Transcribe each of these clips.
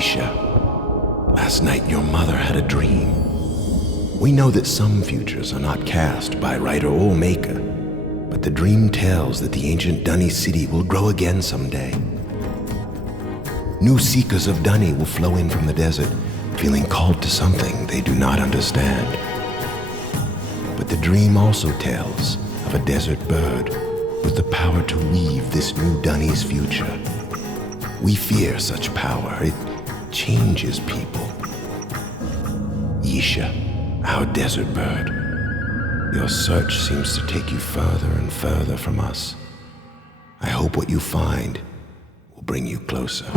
Isha, last night your mother had a dream. We know that some futures are not cast by writer or maker, but the dream tells that the ancient Dunny city will grow again someday. New seekers of Dunny will flow in from the desert, feeling called to something they do not understand. But the dream also tells of a desert bird with the power to weave this new Dunny's future. We fear such power. It changes people. Isha, our desert bird, your search seems to take you further and further from us. I hope what you find will bring you closer.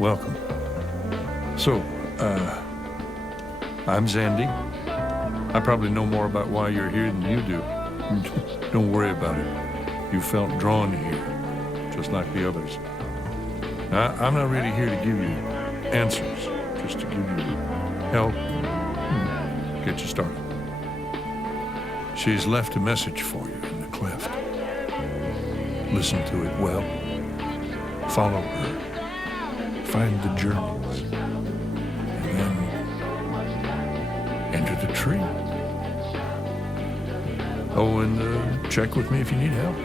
Welcome. So, I'm Zandy. I probably know more about why you're here than you do. Don't worry about it. You felt drawn here, just like the others. I'm not really here to give you answers, just to give you help and get you started. She's left a message for you in the cleft. Listen to it well. Follow her. Find the journeys, and then enter the tree. Oh, and check with me if you need help.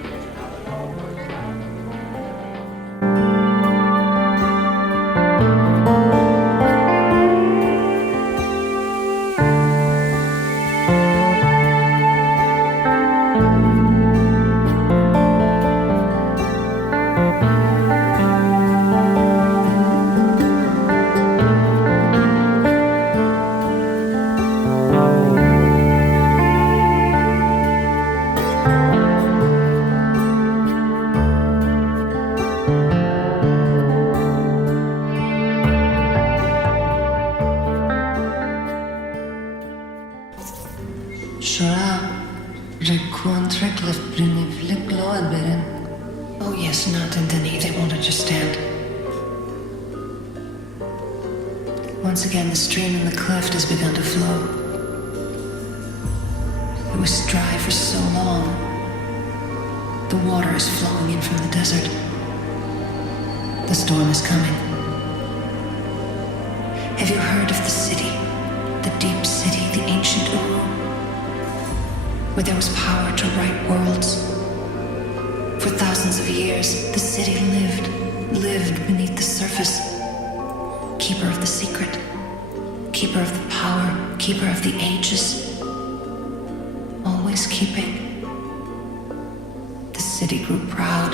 Oh yes, not in Denis, they won't understand. Once again, the stream in the cleft has begun to flow. It was dry for so long. The water is flowing in from the desert. The storm is coming. Have you heard of the city? The deep city, the ancient Uru? Where there was power to right worlds. For thousands of years, the city lived beneath the surface. Keeper of the secret, keeper of the power, keeper of the ages. Always keeping. The city grew proud,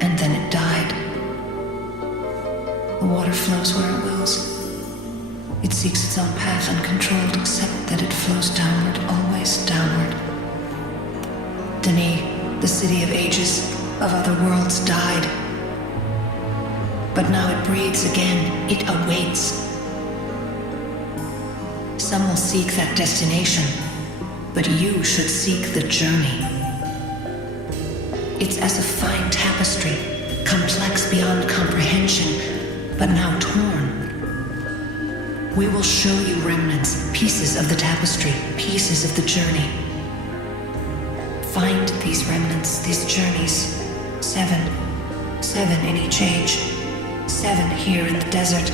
and then it died. The water flows where it wills. It seeks its own path uncontrolled, except that it flows downward, always downward. Denis, the city of ages, of other worlds, died. But now it breathes again. It awaits. Some will seek that destination, but you should seek the journey. It's as a fine tapestry, complex beyond comprehension, but now torn. We will show you remnants, pieces of the tapestry, pieces of the journey. Find these remnants, these journeys. 7 in each age. 7 here in the desert.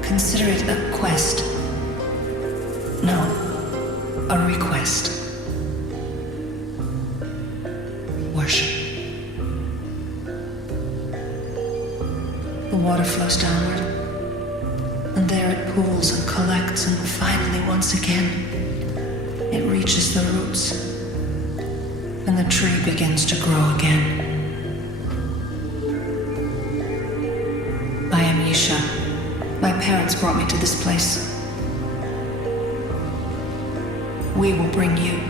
Consider it a quest. No, a request. Worship. The water flows downward, and there it pools and collects, and finally, once again, it reaches the roots, and the tree begins to grow again. I am Isha. My parents brought me to this place. we will bring you.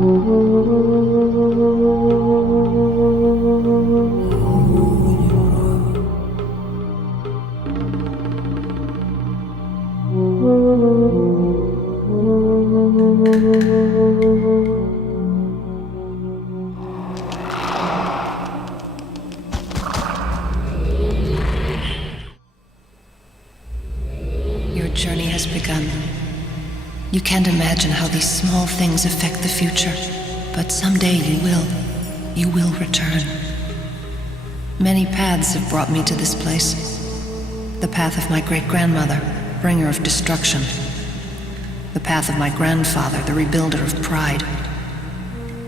Your journey has begun. You can't imagine how these small things affect the future, but someday you will. You will return. Many paths have brought me to this place. The path of my great-grandmother, bringer of destruction. The path of my grandfather, the rebuilder of pride.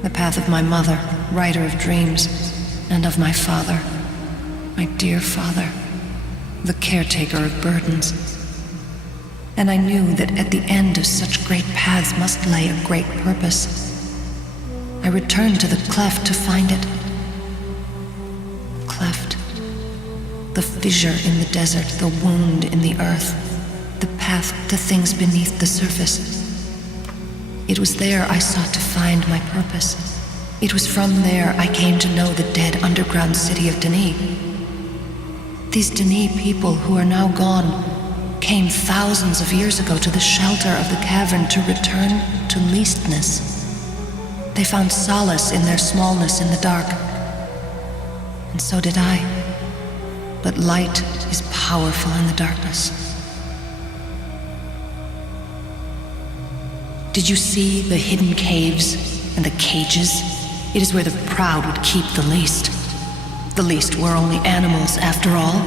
The path of my mother, writer of dreams, and of my father, my dear father, the caretaker of burdens. And I knew that at the end of such great paths must lay a great purpose. I returned to the cleft to find it. Cleft. The fissure in the desert, the wound in the earth, the path to things beneath the surface. It was there I sought to find my purpose. It was from there I came to know the dead underground city of Denis. These Denis people who are now gone came thousands of years ago to the shelter of the cavern to return to leastness. They found solace in their smallness in the dark. And so did I. But light is powerful in the darkness. Did you see the hidden caves and the cages? It is where the proud would keep the least. The least were only animals after all.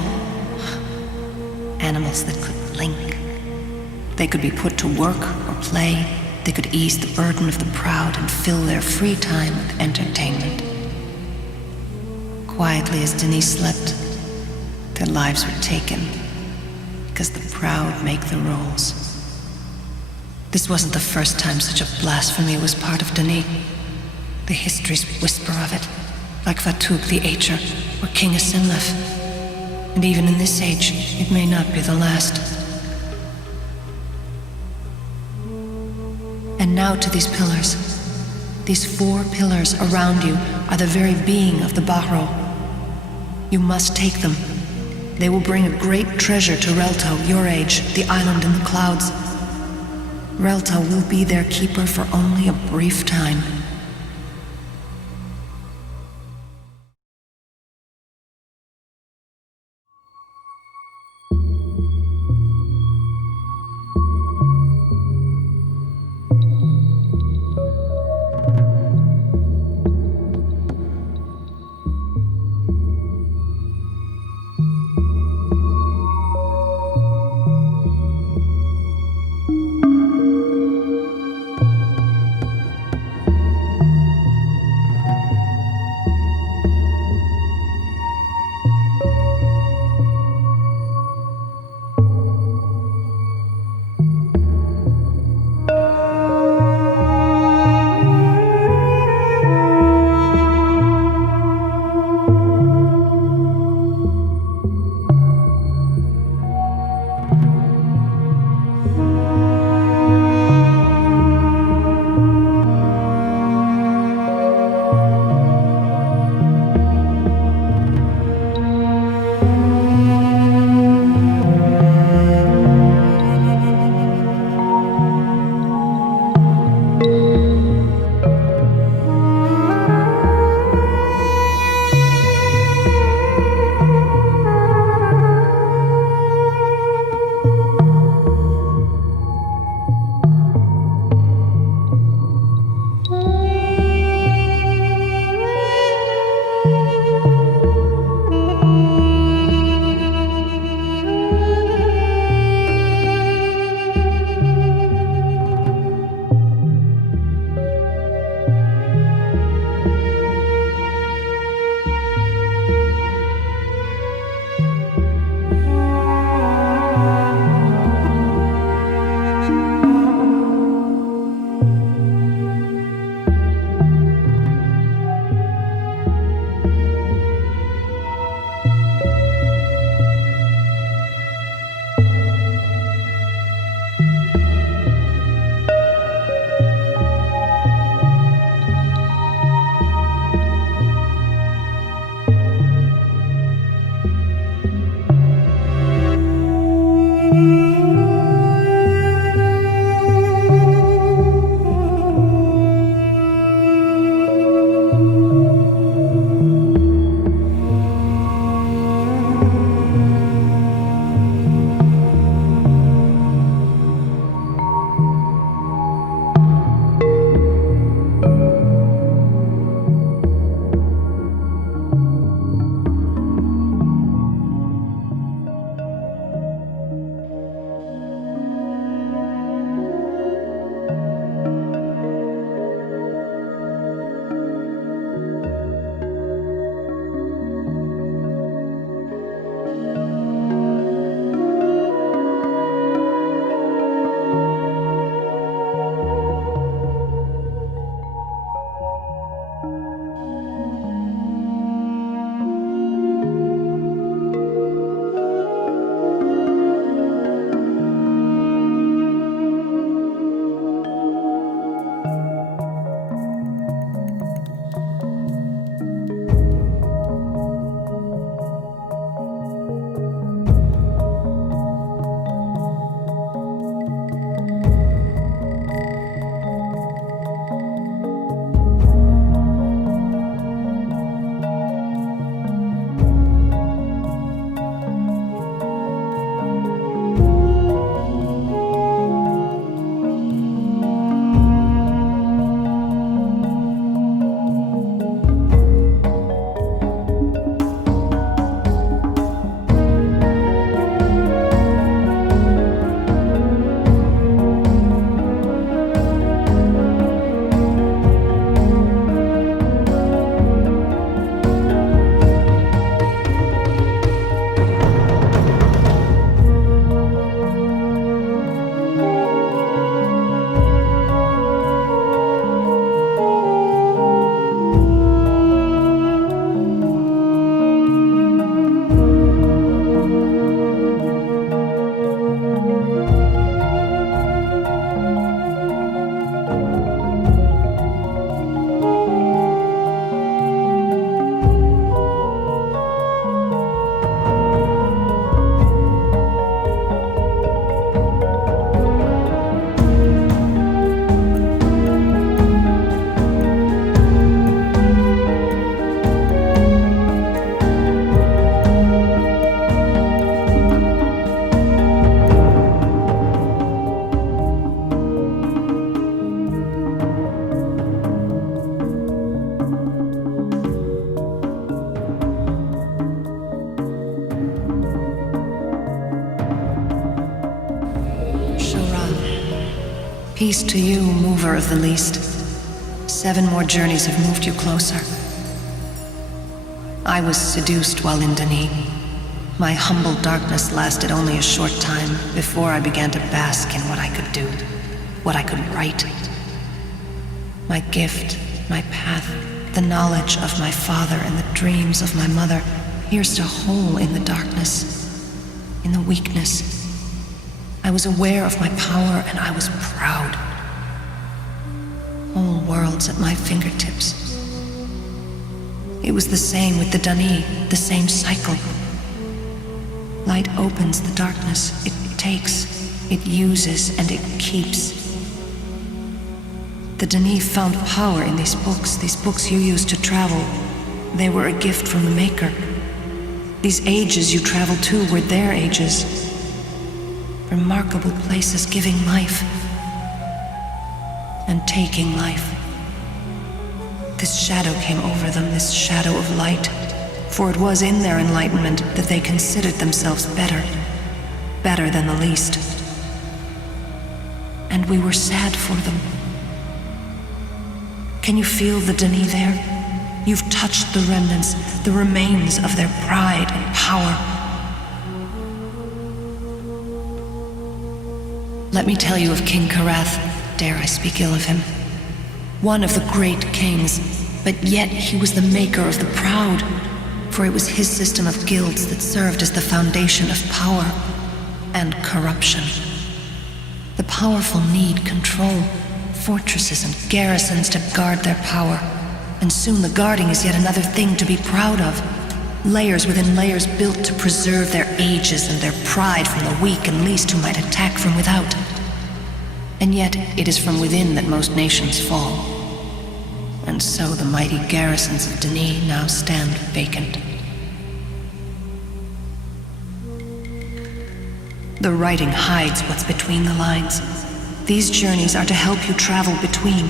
Animals that could blink. They could be put to work or play. They could ease the burden of the proud and fill their free time with entertainment. Quietly as Denis slept, their lives were taken because the proud make the rules. This wasn't the first time such a blasphemy was part of Denis. The histories whisper of it, like Fatug the Acher or King Asenlef. And even in this age, it may not be the last. And now to these pillars. These 4 pillars around you are the very being of the Bahro. You must take them. They will bring a great treasure to Relto, your age, the island in the clouds. Relto will be their keeper for only a brief time. to you, mover of the least. 7 more journeys have moved you closer. I was seduced while in Denis. My humble darkness lasted only a short time before I began to bask in what I could do, what I could write. My gift, my path, the knowledge of my father and the dreams of my mother pierced a hole in the darkness, in the weakness. I was aware of my power and I was proud. Whole worlds at my fingertips. It was the same with the Denis, the same cycle. Light opens the darkness, it takes, it uses, and it keeps. The Denis found power in these books you used to travel. They were a gift from the Maker. These ages you traveled to were their ages. Remarkable places giving life and taking life. This shadow came over them, this shadow of light, for it was in their enlightenment that they considered themselves better than the least. And we were sad for them. Can you feel the Denis there? You've touched the remnants, the remains of their pride and power. Let me tell you of King Karath. Dare I speak ill of him? One of the great kings, but yet he was the maker of the proud, for it was his system of guilds that served as the foundation of power and corruption. The powerful need control, fortresses and garrisons to guard their power, and soon the guarding is yet another thing to be proud of. Layers within layers built to preserve their ages and their pride from the weak and least who might attack from without. And yet it is from within that most nations fall. And so the mighty garrisons of Denis now stand vacant. The writing hides what's between the lines. These journeys are to help you travel between.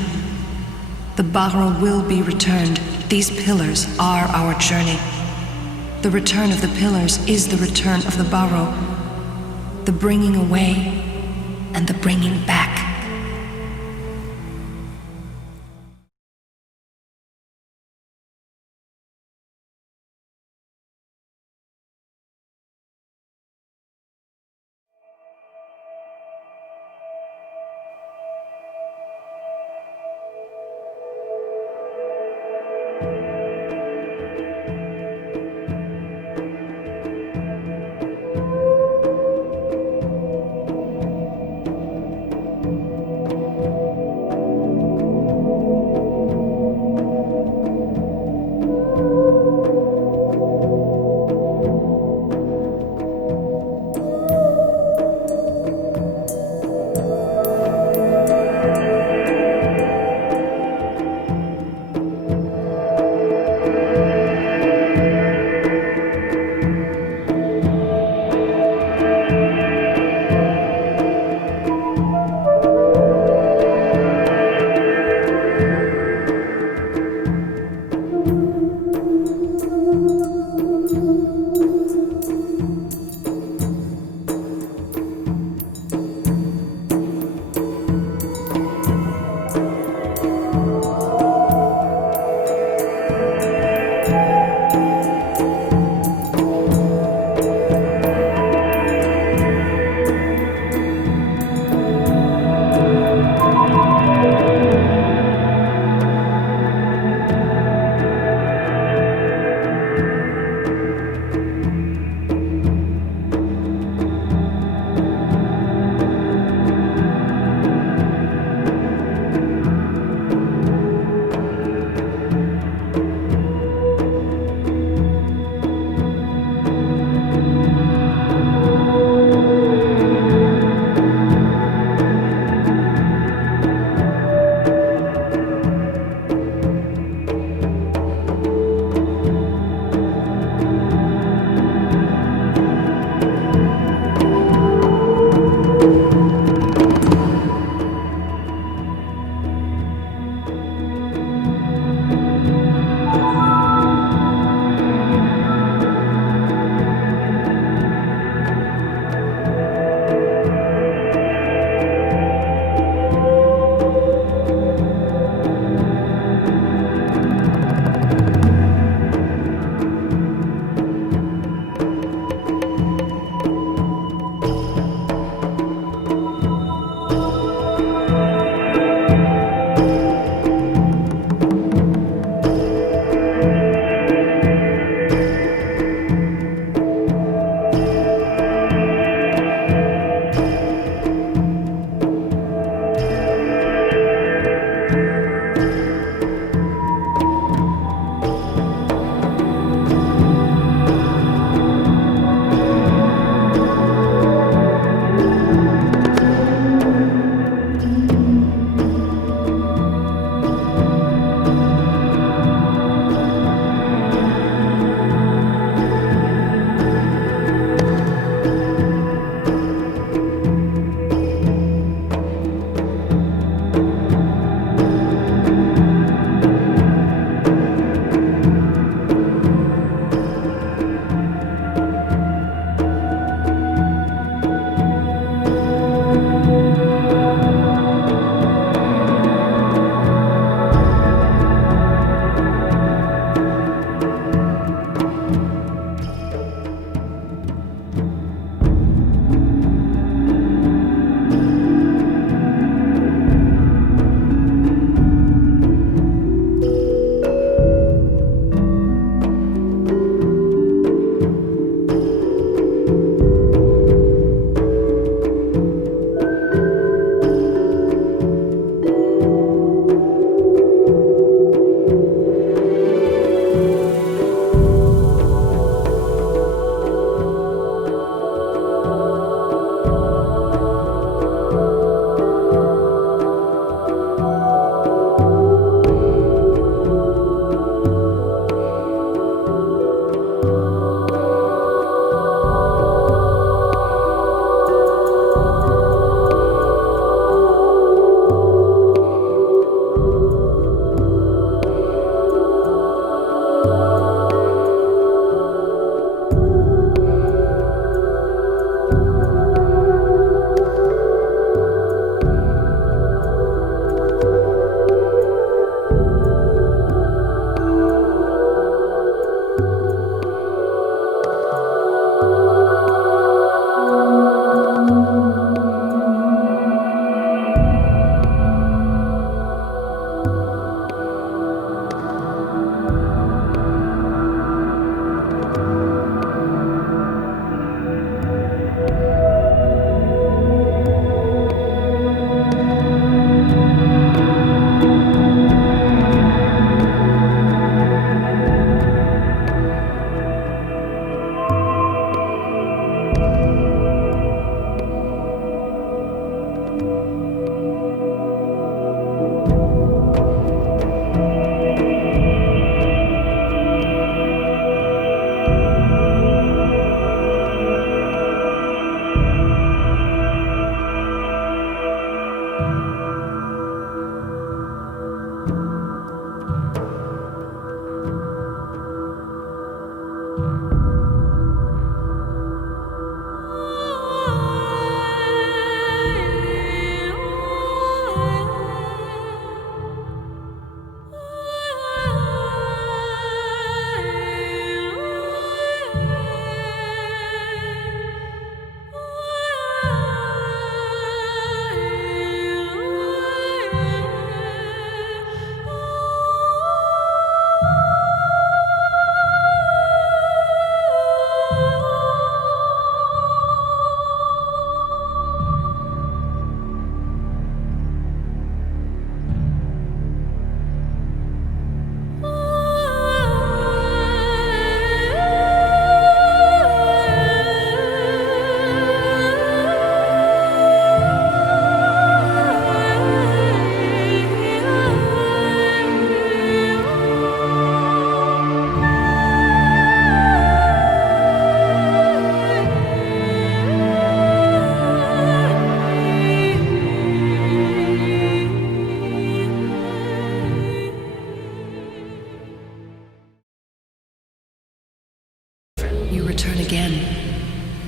The Barrow will be returned. These pillars are our journey. The return of the pillars is the return of the Barrow. The bringing away and the bringing back.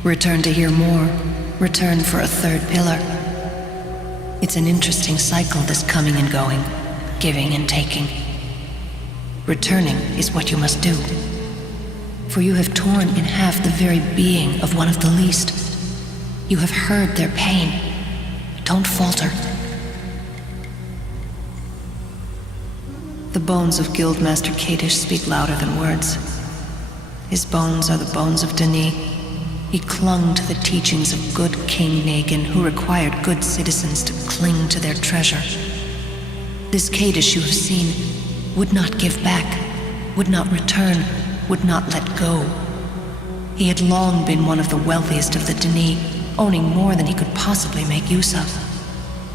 Return to hear more. Return for a third pillar. It's an interesting cycle, this coming and going, giving and taking. Returning is what you must do. For you have torn in half the very being of one of the least. You have heard their pain. Don't falter. The bones of Guildmaster Kadish speak louder than words. His bones are the bones of Denis. He clung to the teachings of good King Nagin, who required good citizens to cling to their treasure. This Kadish you have seen would not give back, would not return, would not let go. He had long been one of the wealthiest of the Denis, owning more than he could possibly make use of.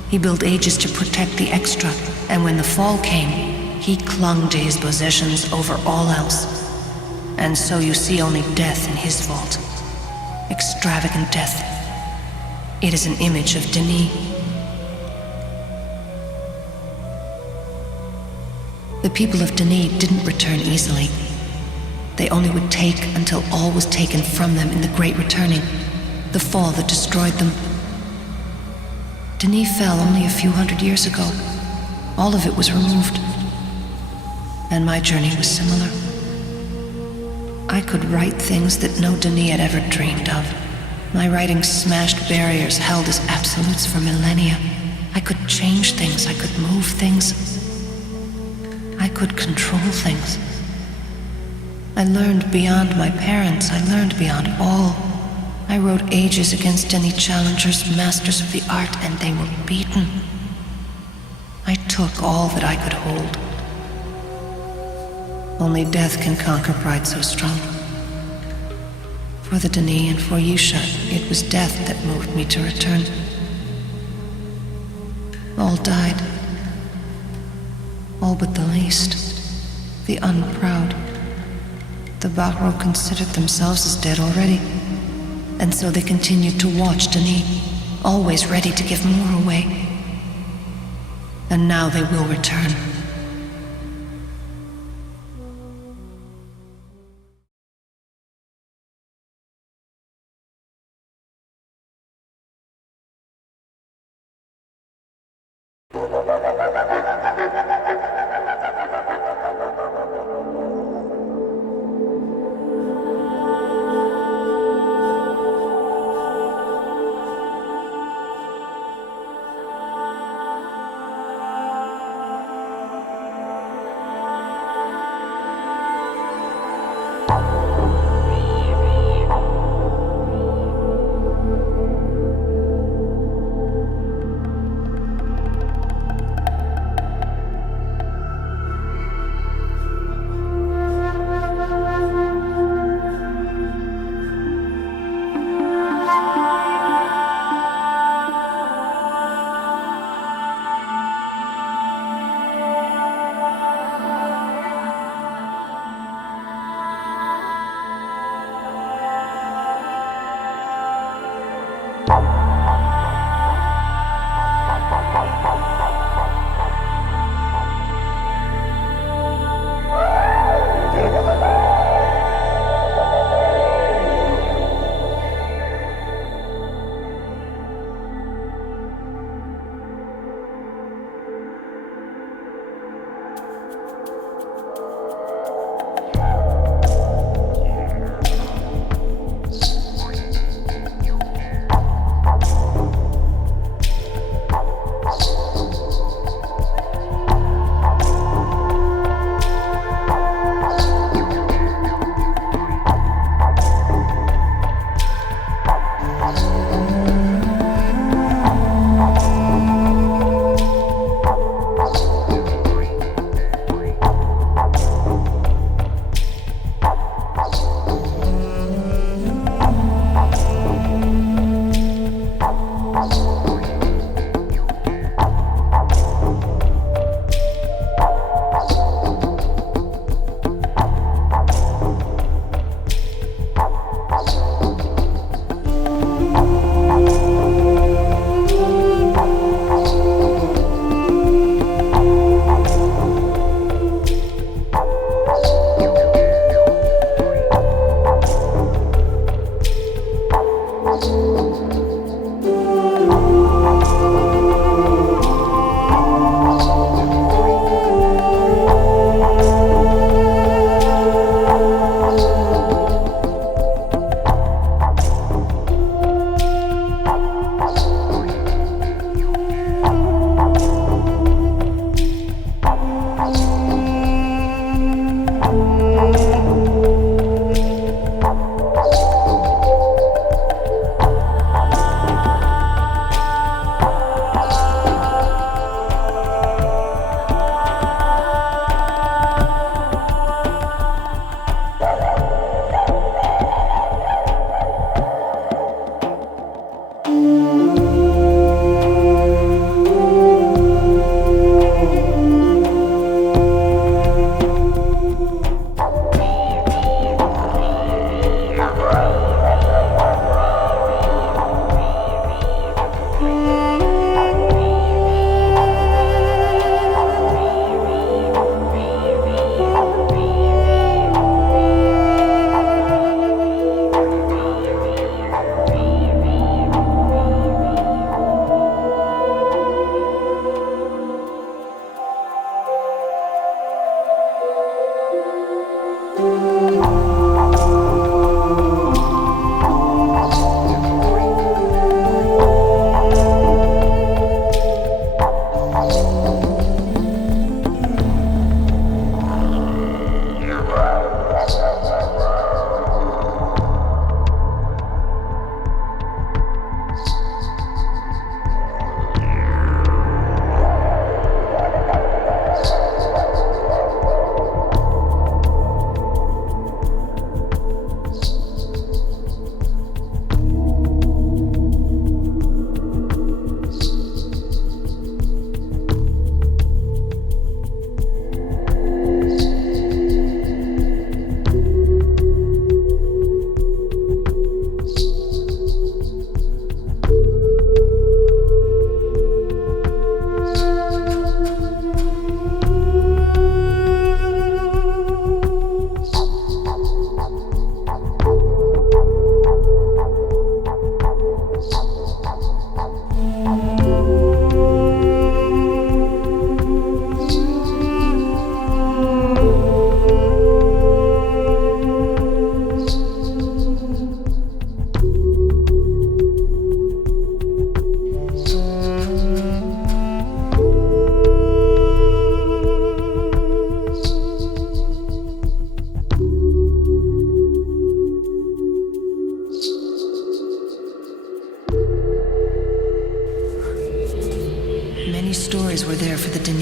He built ages to protect the extra, and when the fall came, he clung to his possessions over all else. And so you see only death in his vault. Extravagant death. It is an image of Denis. The people of Denis didn't return easily. They only would take until all was taken from them in the Great Returning, the fall that destroyed them. Denis fell only a few hundred years ago. All of it was removed. And my journey was similar. I could write things that no Denis had ever dreamed of. My writing smashed barriers held as absolutes for millennia. I could change things, I could move things. I could control things. I learned beyond my parents, I learned beyond all. I wrote ages against any challengers, masters of the art, and they were beaten. I took all that I could hold. Only death can conquer pride so strong. For the Denis and for Yusha, it was death that moved me to return. All died. All but the least. The unproud. The Bahro considered themselves as dead already. And so they continued to watch Denis, always ready to give more away. And now they will return.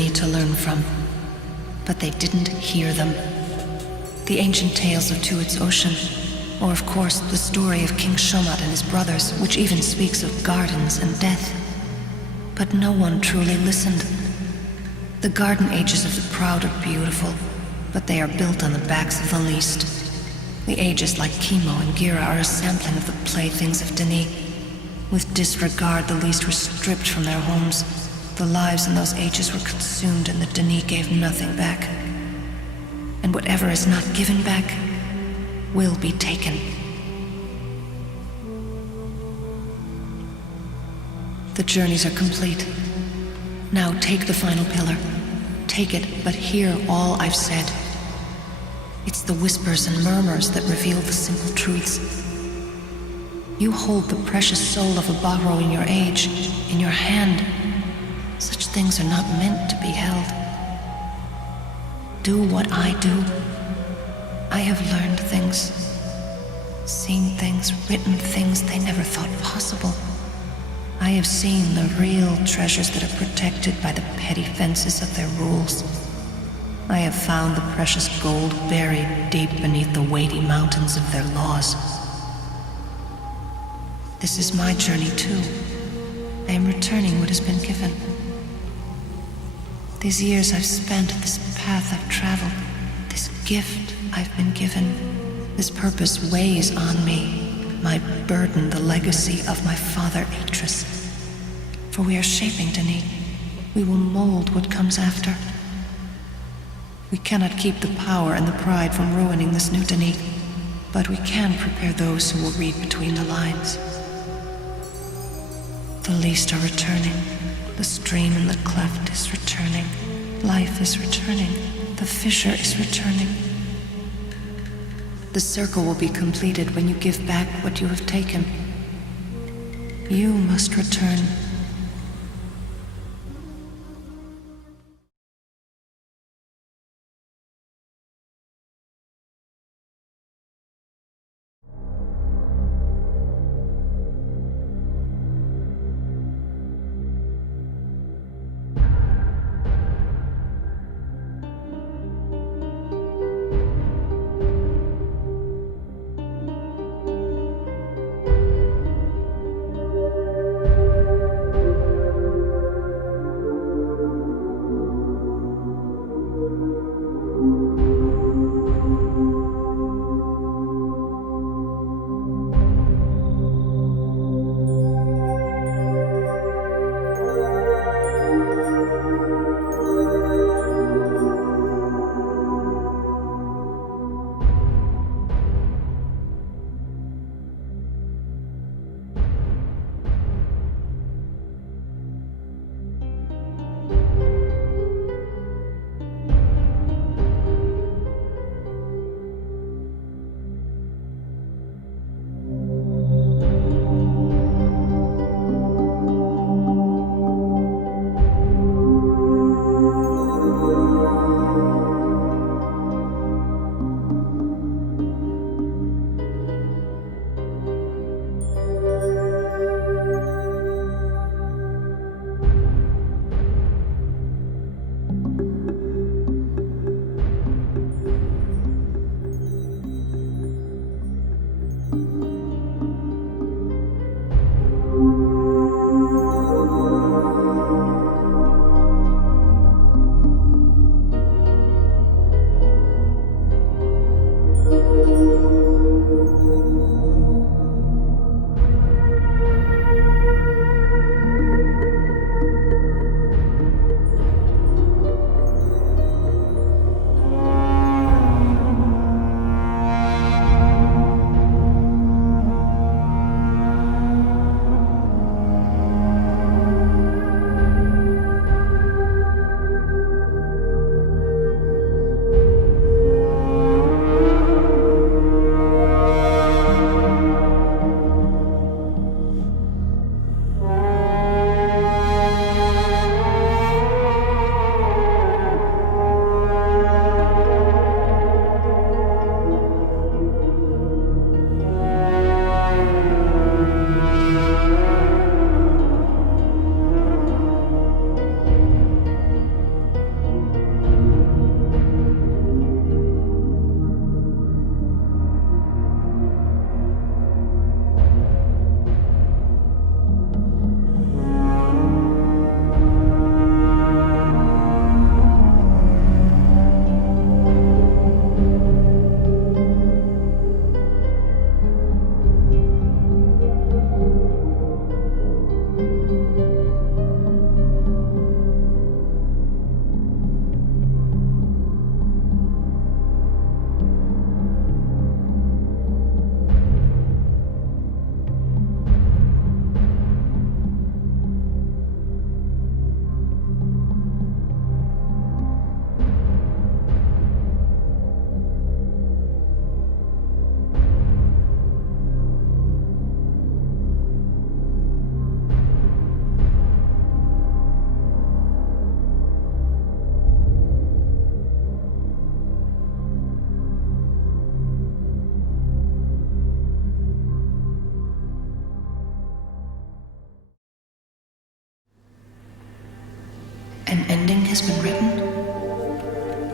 Denis to learn from, but they didn't hear them. The ancient tales of Tuat's Ocean, or of course the story of King Shomat and his brothers, which even speaks of gardens and death. But no one truly listened. The garden ages of the proud are beautiful, but they are built on the backs of the least. The ages like Chemo and Gira are a sampling of the playthings of Denis. With disregard, the least were stripped from their homes. The lives in those ages were consumed, and the Denis gave nothing back. And whatever is not given back will be taken. The journeys are complete. Now take the final pillar. Take it, but hear all I've said. It's the whispers and murmurs that reveal the simple truths. You hold the precious soul of a Bahro in your age, in your hand. Such things are not meant to be held. Do what I do. I have learned things, seen things, written things they never thought possible. I have seen the real treasures that are protected by the petty fences of their rules. I have found the precious gold buried deep beneath the weighty mountains of their laws. This is my journey too. I am returning what has been given. These years I've spent, this path I've traveled, this gift I've been given, this purpose weighs on me. My burden, the legacy of my father Atris. For we are shaping Denis. We will mold what comes after. We cannot keep the power and the pride from ruining this new Denis, but we can prepare those who will read between the lines. The least are returning. The stream in the cleft is returning. Life is returning. The fissure is returning. The circle will be completed when you give back what you have taken. You must return.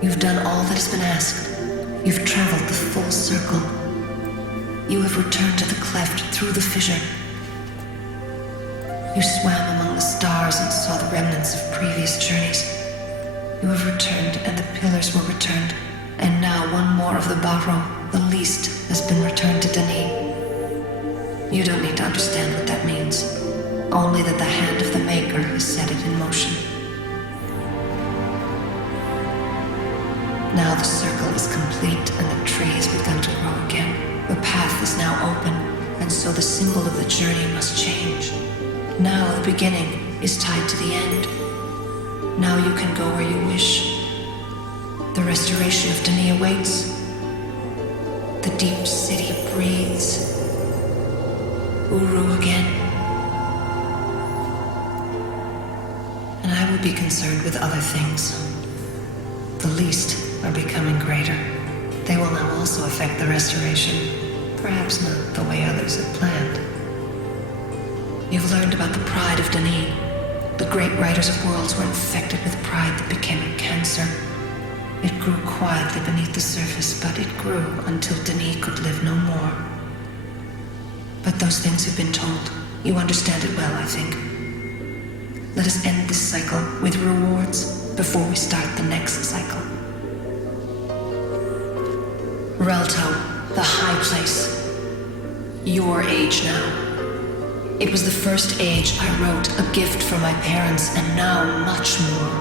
You've done all that has been asked. You've traveled the full circle. You have returned to the cleft through the fissure. You swam among the stars and saw the remnants of previous journeys. You have returned, and the pillars were returned, and now one more of the Barrow, the least, has been returned to Denis. You don't need to understand what that means, only that the hand of the Maker has set it in motion. Now the circle is complete, and the tree has begun to grow again. The path is now open, and so the symbol of the journey must change. Now the beginning is tied to the end. Now you can go where you wish. The restoration of Denis awaits. The deep city breathes. Uru again. And I will be concerned with other things. The least are becoming greater. They will now also affect the restoration. Perhaps not the way others had planned. You've learned about the pride of Denis. The great writers of worlds were infected with pride that became a cancer. It grew quietly beneath the surface, but it grew until Denis could live no more. But those things have been told. You understand it well, I think. Let us end this cycle with rewards before we start the next cycle. Relto, the high place. Your age now. It was the first age I wrote, a gift for my parents, and now much more.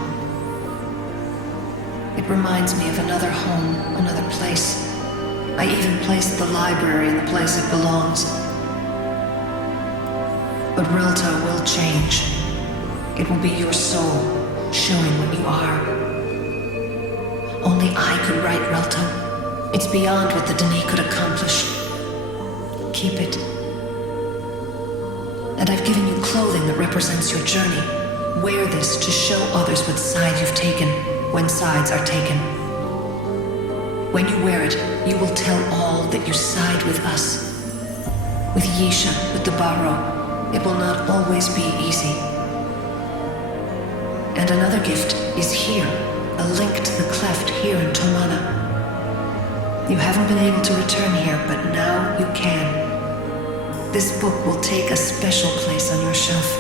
It reminds me of another home, another place. I even placed the library in the place it belongs. But Relto will change. It will be your soul, showing what you are. Only I could write Relto. It's beyond what the Denis could accomplish. Keep it. And I've given you clothing that represents your journey. Wear this to show others what side you've taken, when sides are taken. When you wear it, you will tell all that you side with us. With Yisha, with the Barrow, it will not always be easy. And another gift is here, a link to the cleft here in Tomana. You haven't been able to return here, but now you can. This book will take a special place on your shelf.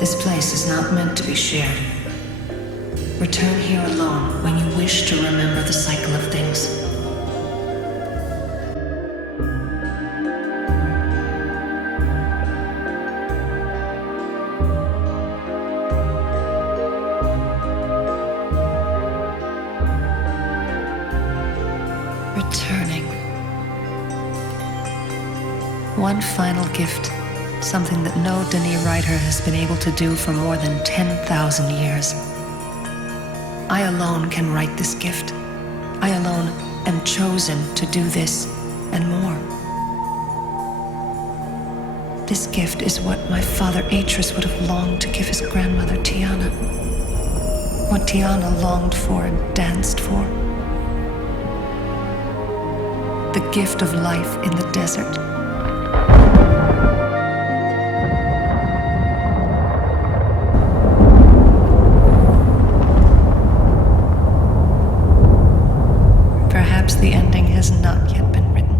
This place is not meant to be shared. Return here alone when you wish to remember the cycle of things. Returning. One final gift, something that no Denis writer has been able to do for more than 10,000 years. I alone can write this gift. I alone am chosen to do this and more. This gift is what my father Atreus would have longed to give his grandmother Tiana. What Tiana longed for and danced for. The gift of life in the desert. Perhaps the ending has not yet been written.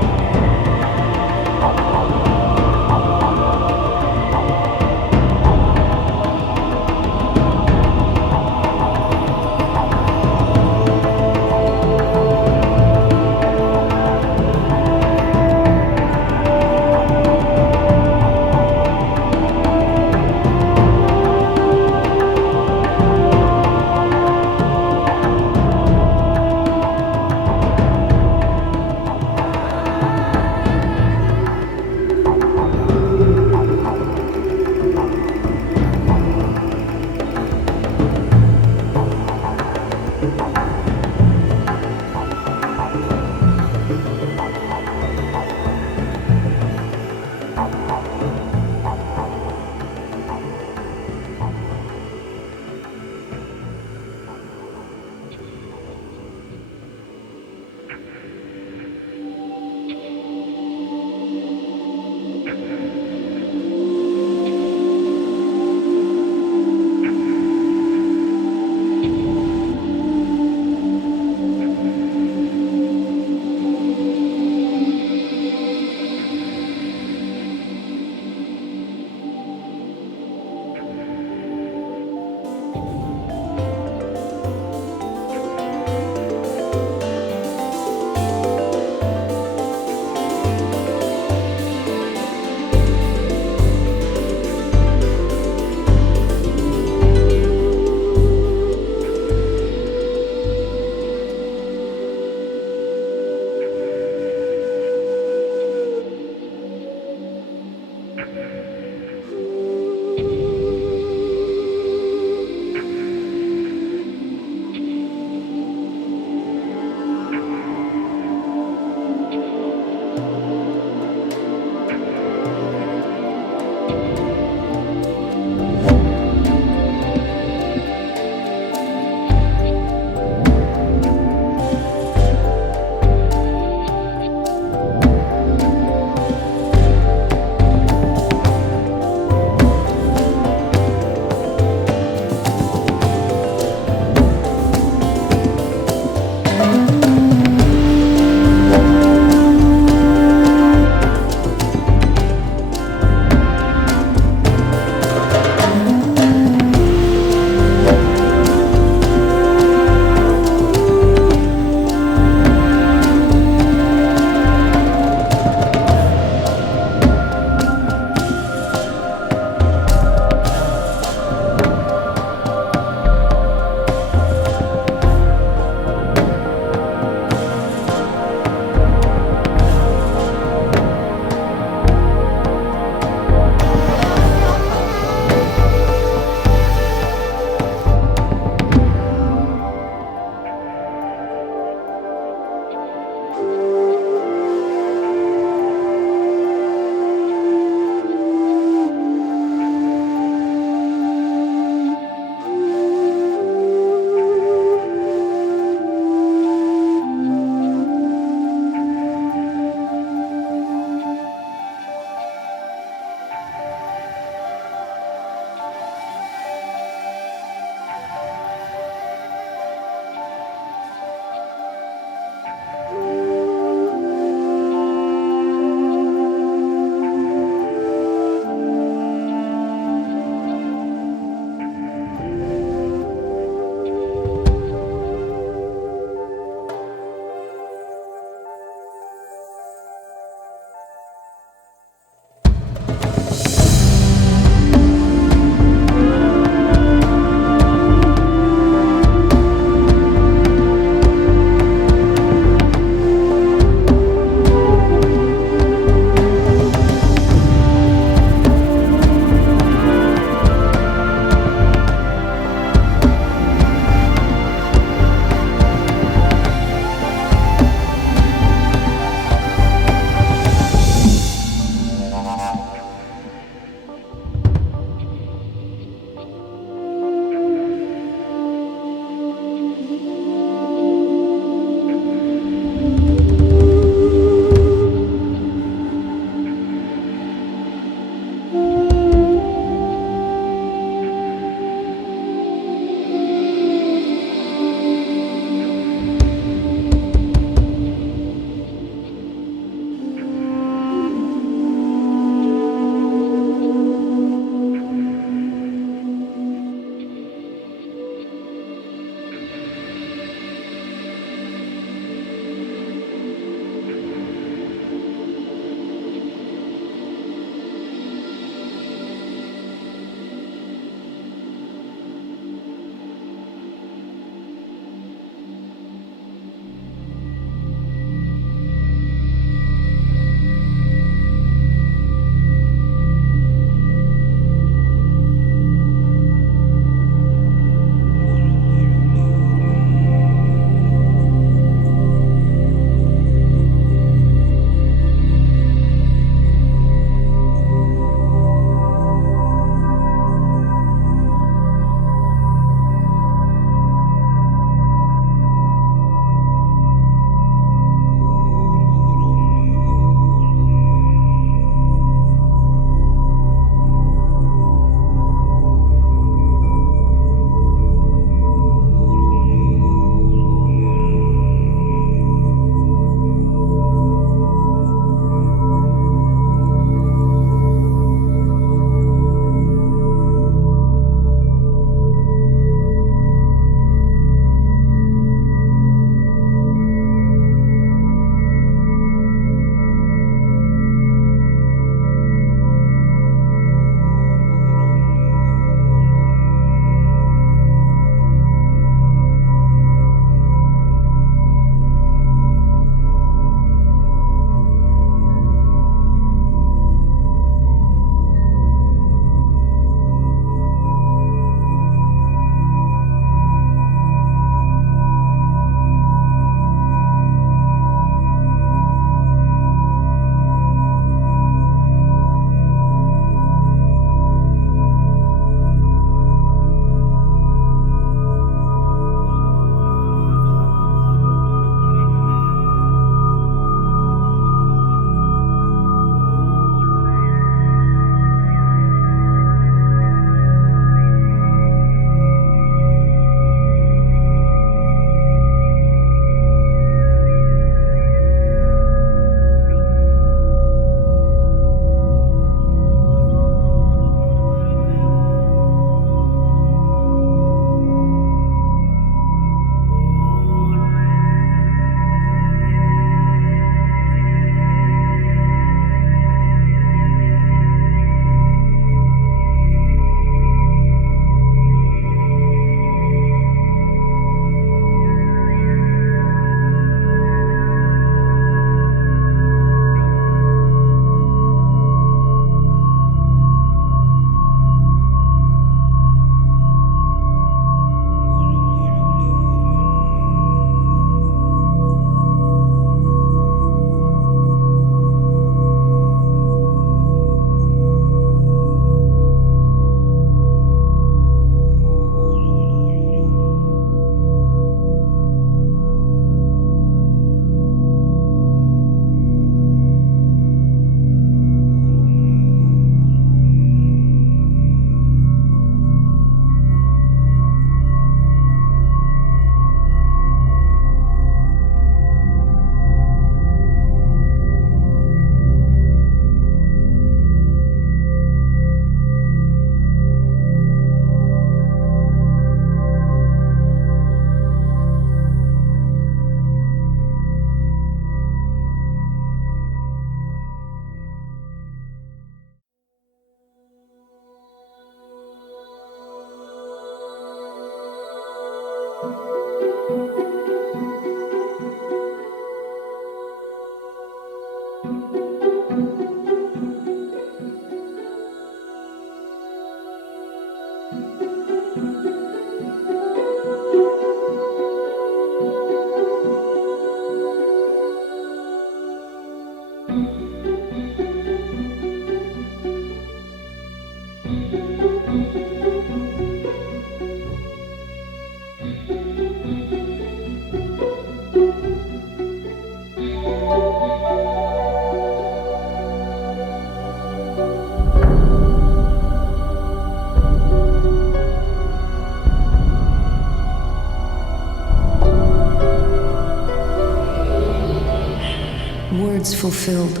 fulfilled.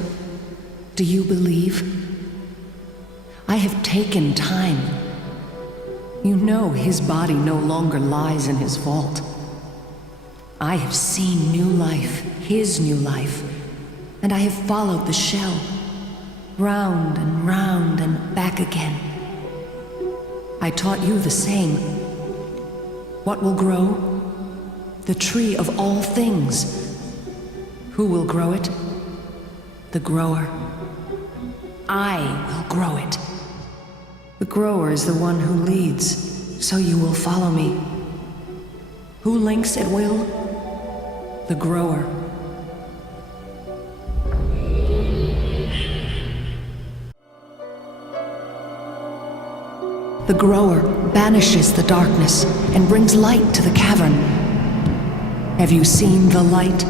Do you believe? I have taken time. You know his body no longer lies in his vault. I have seen new life, his new life, and I have followed the shell, round and back again. I taught you the same. What will grow? The tree of all things. Who will grow it? The grower. I will grow it. The grower is the one who leads, so you will follow me. Who links at will? The grower. The grower banishes the darkness and brings light to the cavern. Have you seen the light?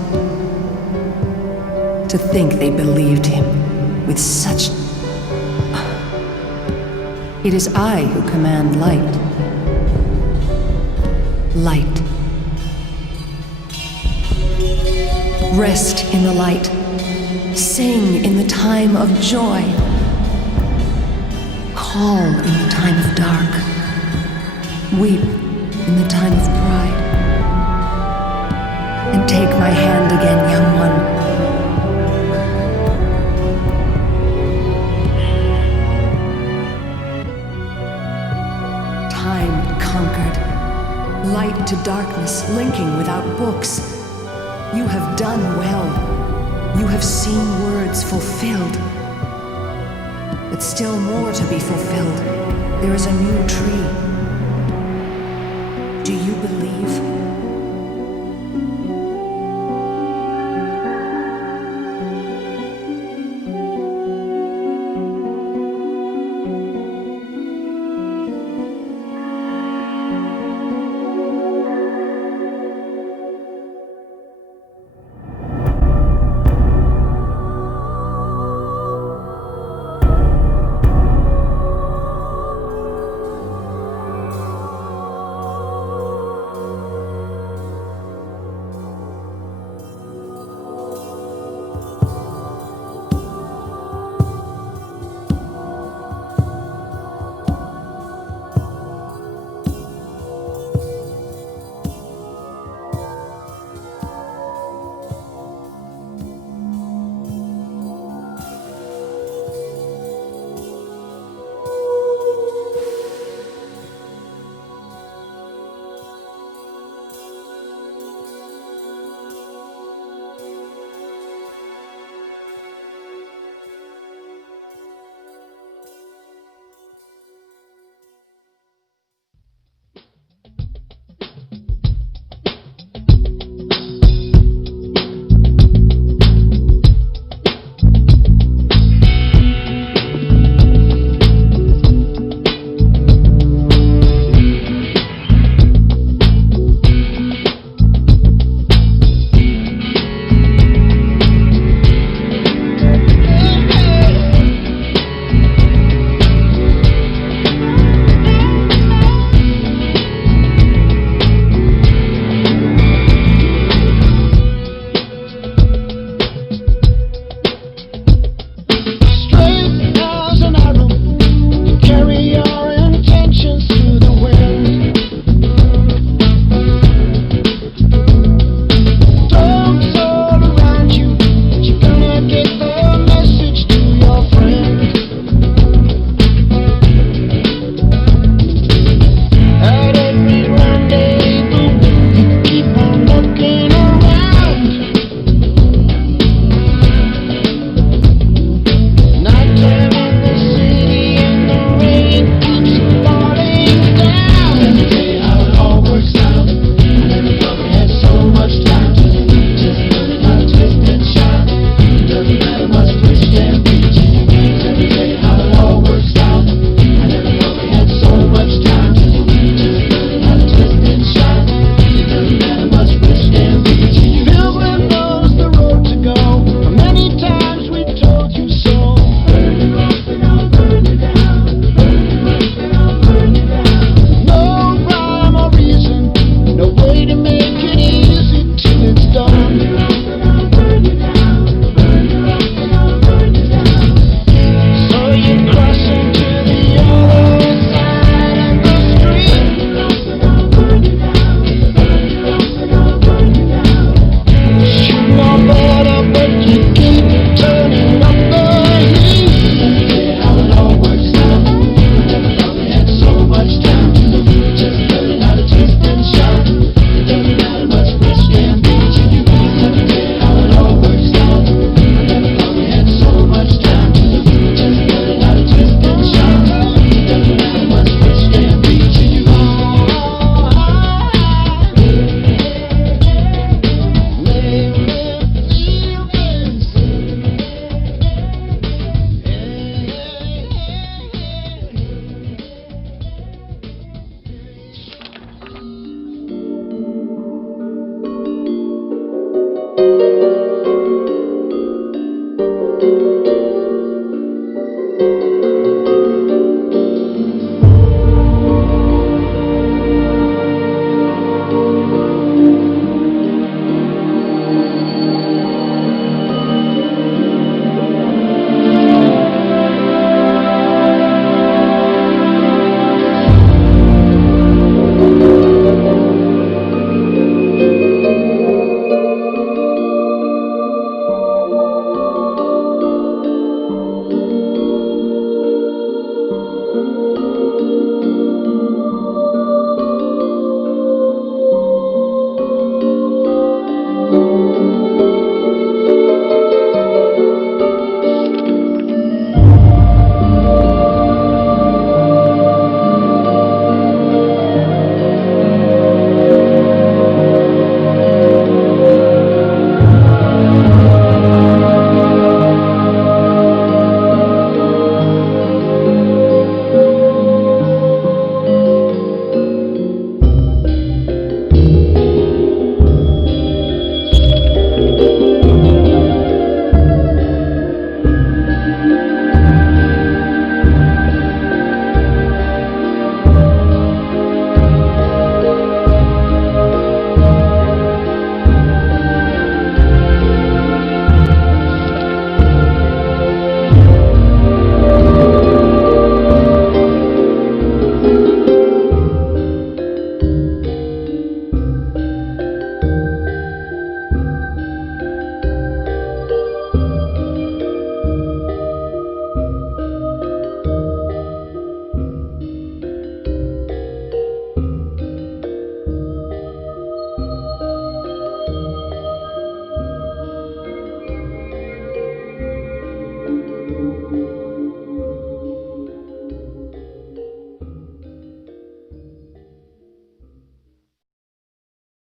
To think they believed him with such... It is I who command light. Light. Rest in the light. Sing in the time of joy. Call in the time of dark. Weep in the time of pride. And take my hand again, young one. Light to darkness, linking without books. You have done well. You have seen words fulfilled. But still more to be fulfilled. There is a new tree. Do you believe?